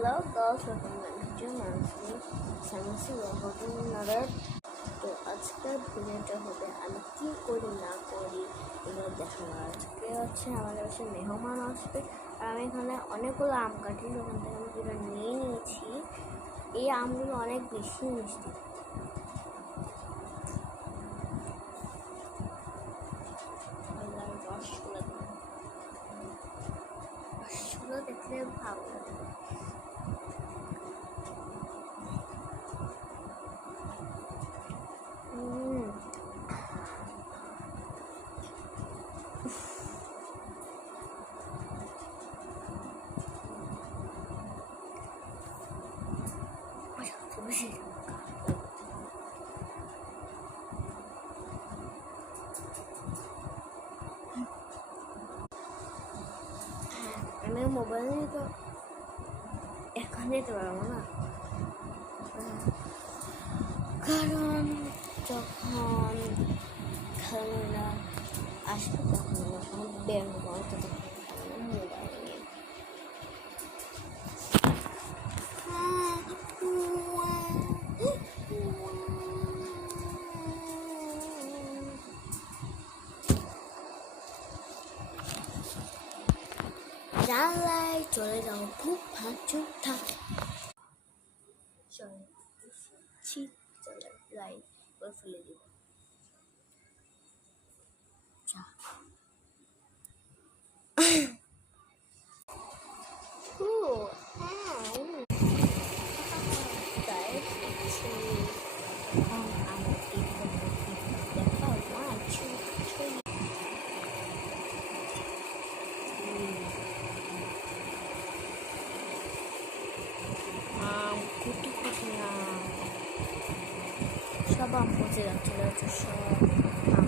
Hello girls, welcome back to monthly semester আপনাদের। তো আজকের ভিডিওটা হবে আমি কি করি না করি এগুলো দেখানো। আজকে হচ্ছে আমাদের কাছে মেহমান আসবে আর আমি এখানে অনেকগুলো আম কাটি, ওখান থেকে আমি পুরো নিয়ে নিয়েছি। এই আমগুলো অনেক বেশি মিষ্টি। রসগুলো দেখলে ভালো লাগে। আমি মোবাইলে তো এখন যেতে পারবো না, কারণ যখন খেলামেলা আসবে তখন বের হবো, ততক্ষণ মোবাইল নিয়ে। জানলায় চলে যাও খুব ভালো থাকে। চলে লাইট ফেলে দিব। সব আম পচে যাচ্ছিল, সব আম